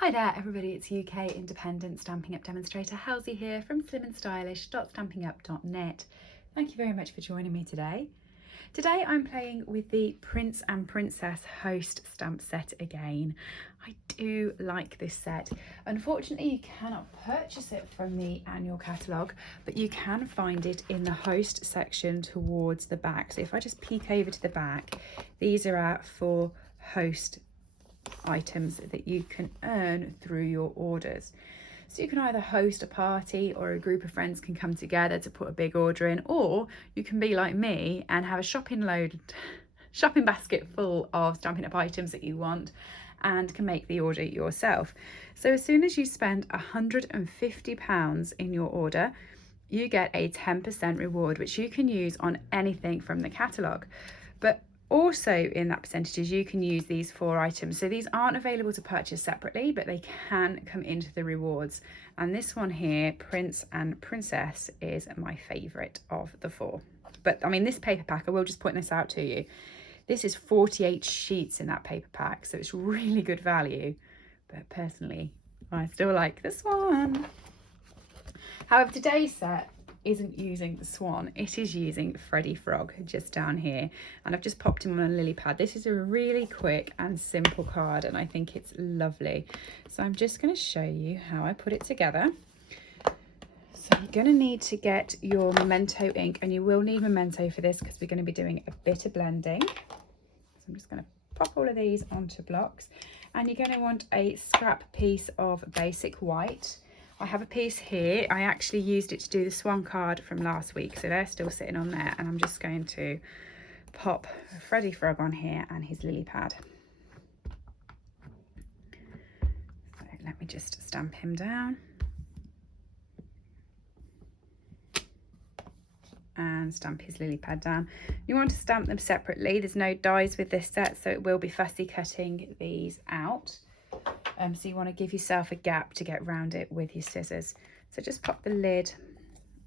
Hi there everybody, it's UK independent Stampin' Up demonstrator Halsey here from SlimmandStylish.stampinup.net. Thank you very much for joining me today. Today I'm playing with the Prince and Princess Host stamp set again. I do like this set. Unfortunately, you cannot purchase it from the annual catalogue, but you can find it in the Host section towards the back. So if I just peek over to the back, these are out for Host items that you can earn through your orders. So you can either host a party or a group of friends can come together to put a big order in, or you can be like me and have a shopping basket full of Stampin' Up items that you want and can make the order yourself. So as soon as you spend £150 in your order, you get a 10% reward, which you can use on anything from the catalogue. But also in that percentages, you can use these 4 items. So these aren't available to purchase separately, but they can come into the rewards. And this one here, Prince and Princess, is my favourite of the 4. But I mean, this paper pack, I will just point this out to you. This is 48 sheets in that paper pack, so it's really good value. But personally, I still like this one. However, today's set isn't using the swan, it is using Freddy Frog just down here, and I've just popped him on a lily pad. This is a really quick and simple card and I think it's lovely. So I'm just going to show you how I put it together. So you're going to need to get your Memento ink, and you will need Memento for this because we're going to be doing a bit of blending. So I'm just going to pop all of these onto blocks, and you're going to want a scrap piece of basic white. I have a piece here. I actually used it to do the swan card from last week, so they're still sitting on there, and I'm just going to pop Freddy Frog on here and his lily pad. So let me just stamp him down and stamp his lily pad down. You want to stamp them separately. There's no dies with this set, so it will be fussy cutting these out. So you want to give yourself a gap to get around it with your scissors. So just pop the lid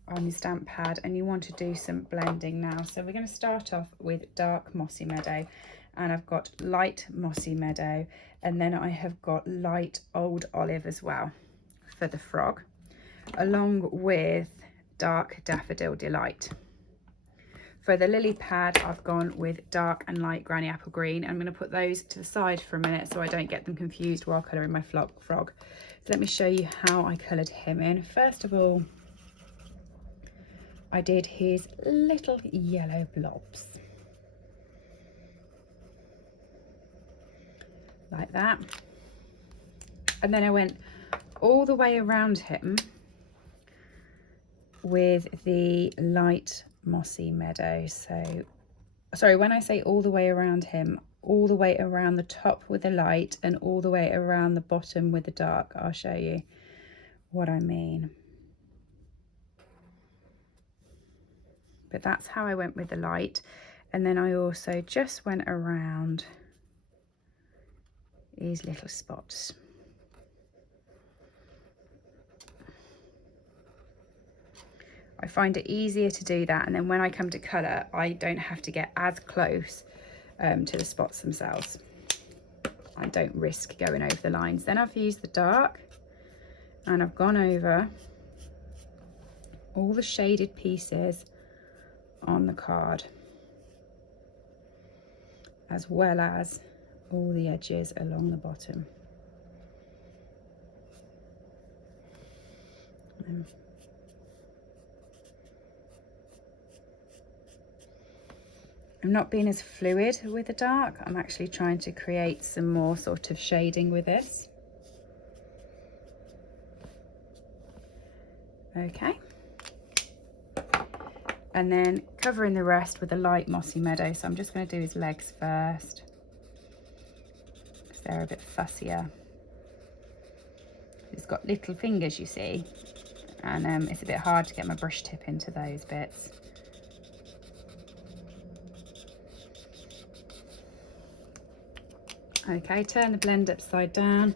on your stamp pad, and you want to do some blending now. So we're going to start off with dark mossy meadow, and I've got light mossy meadow, and then I have got light old olive as well for the frog, along with dark daffodil delight. For the lily pad, I've gone with dark and light granny apple green. I'm going to put those to the side for a minute so I don't get them confused while colouring my frog. So let me show you how I coloured him in. First of all, I did his little yellow blobs. Like that. And then I went all the way around him with the light mossy meadow. So sorry, when I say all the way around him, all the way around the top with the light and all the way around the bottom with the dark. I'll show you what I mean. But that's how I went with the light, and then I also just went around these little spots. I find it easier to do that, and then when I come to colour, I don't have to get as close to the spots themselves. I don't risk going over the lines. Then I've used the dark, and I've gone over all the shaded pieces on the card, as well as all the edges along the bottom. I'm not being as fluid with the dark. I'm actually trying to create some more sort of shading with this. Okay. And then covering the rest with a light mossy meadow. So I'm just going to do his legs first, because they're a bit fussier. It's got little fingers, you see, and it's a bit hard to get my brush tip into those bits. Okay, turn the blend upside down,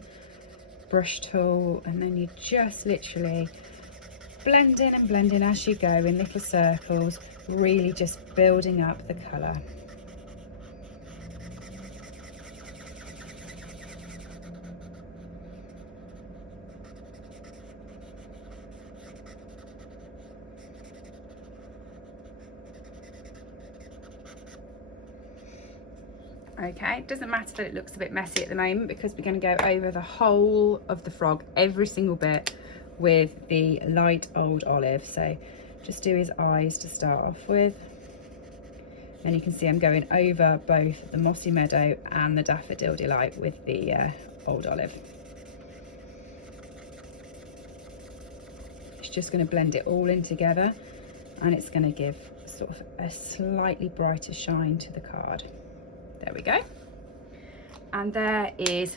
brush tool, and then you just literally blend in as you go in little circles, really just building up the colour. Okay, it doesn't matter that it looks a bit messy at the moment because we're going to go over the whole of the frog, every single bit, with the light old olive. So just do his eyes to start off with. And you can see I'm going over both the Mossy Meadow and the Daffodil Delight with the old olive. It's just going to blend it all in together, and it's going to give sort of a slightly brighter shine to the card. There we go. And there is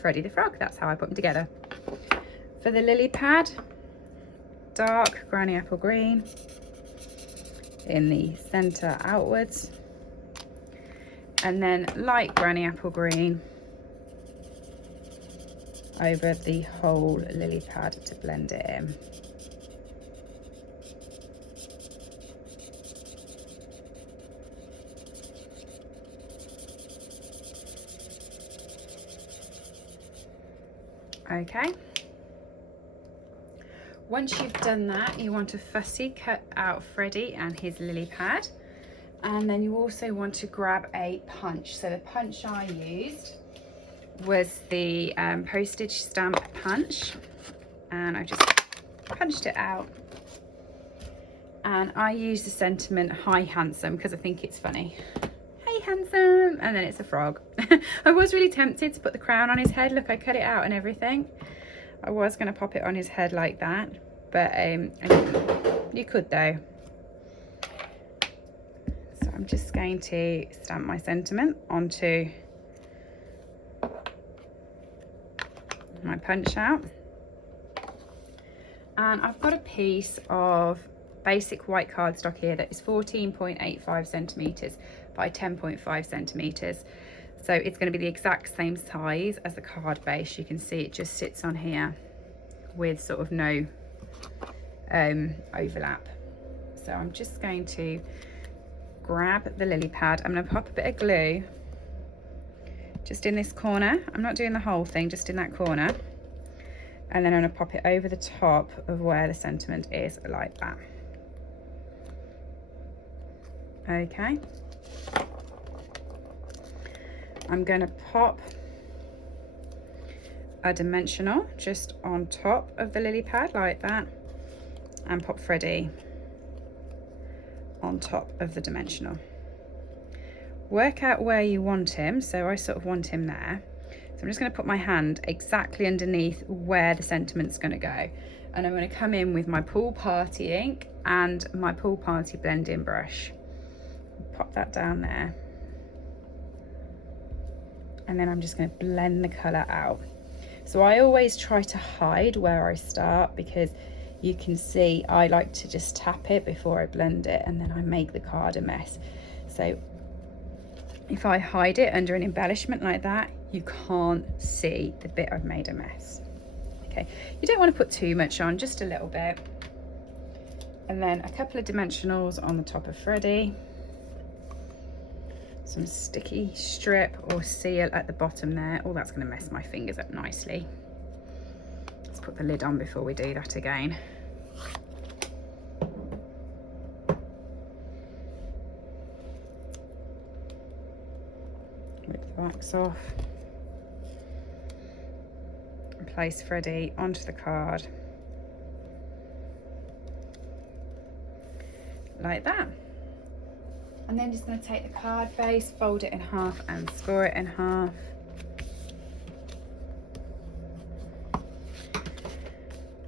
Freddy the Frog. That's how I put them together. For the lily pad, dark granny apple green in the center outwards, and then light granny apple green over the whole lily pad to blend it in. Okay, once you've done that, you want to fussy cut out Freddy and his lily pad, and then you also want to grab a punch. So the punch I used was the postage stamp punch, and I just punched it out, and I used the sentiment "Hi handsome" because I think it's funny. Hey handsome, and then it's a frog. I was really tempted to put the crown on his head. Look, I cut it out and everything. I was going to pop it on his head like that, but you could though. So I'm just going to stamp my sentiment onto my punch out, and I've got a piece of basic white cardstock here that is 14.85 centimeters by 10.5 centimeters. So it's going to be the exact same size as the card base. You can see it just sits on here with sort of no overlap. So I'm just going to grab the lily pad. I'm going to pop a bit of glue just in this corner. I'm not doing the whole thing, just in that corner. And then I'm going to pop it over the top of where the sentiment is, like that. Okay. I'm going to pop a dimensional just on top of the lily pad like that, and pop Freddy on top of the dimensional. Work out where you want him. So I sort of want him there. So I'm just going to put my hand exactly underneath where the sentiment's going to go, and I'm going to come in with my Pool Party ink and my Pool Party blending brush. Pop that down there, and then I'm just going to blend the colour out. So I always try to hide where I start, because you can see I like to just tap it before I blend it, and then I make the card a mess. So if I hide it under an embellishment like that, you can't see the bit I've made a mess. Okay, you don't want to put too much on, just a little bit. And then a couple of dimensionals on the top of Freddy. Some sticky strip or seal at the bottom there. Oh, that's going to mess my fingers up nicely. Let's put the lid on before we do that again. Rip the wax off. And place Freddy onto the card. Like that. And then just going to take the card base, fold it in half and score it in half.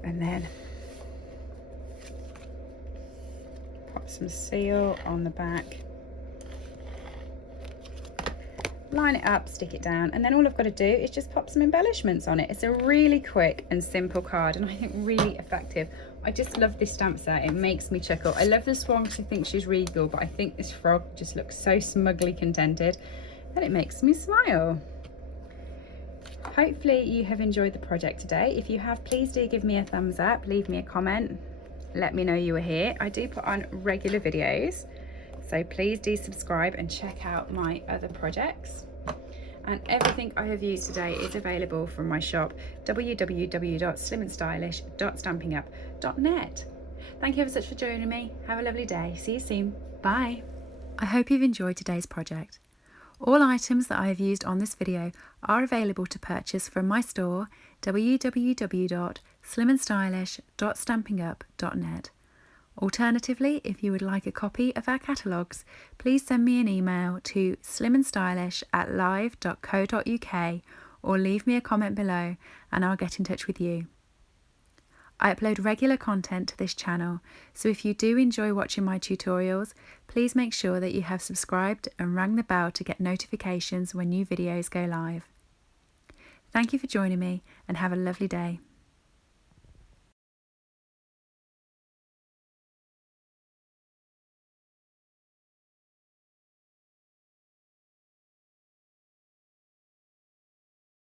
And then pop some seal on the back. Line it up, stick it down, and then all I've got to do is just pop some embellishments on it. It's a really quick and simple card, and I think really effective. I just love this stamp set. It makes me chuckle. I love the swan because I think she's regal, but I think this frog just looks so smugly contented that it makes me smile. Hopefully you have enjoyed the project today. If you have, please do give me a thumbs up, leave me a comment, let me know you were here. I do put on regular videos, so please do subscribe and check out my other projects. And everything I have used today is available from my shop, www.slimandstylish.stampinup.net. Thank you ever such for joining me. Have a lovely day. See you soon. Bye. I hope you've enjoyed today's project. All items that I have used on this video are available to purchase from my store www.slimmandstylish.stampinup.net. Alternatively, if you would like a copy of our catalogues, please send me an email to slimmandstylish@live.co.uk or leave me a comment below and I'll get in touch with you. I upload regular content to this channel, so if you do enjoy watching my tutorials, please make sure that you have subscribed and rang the bell to get notifications when new videos go live. Thank you for joining me and have a lovely day.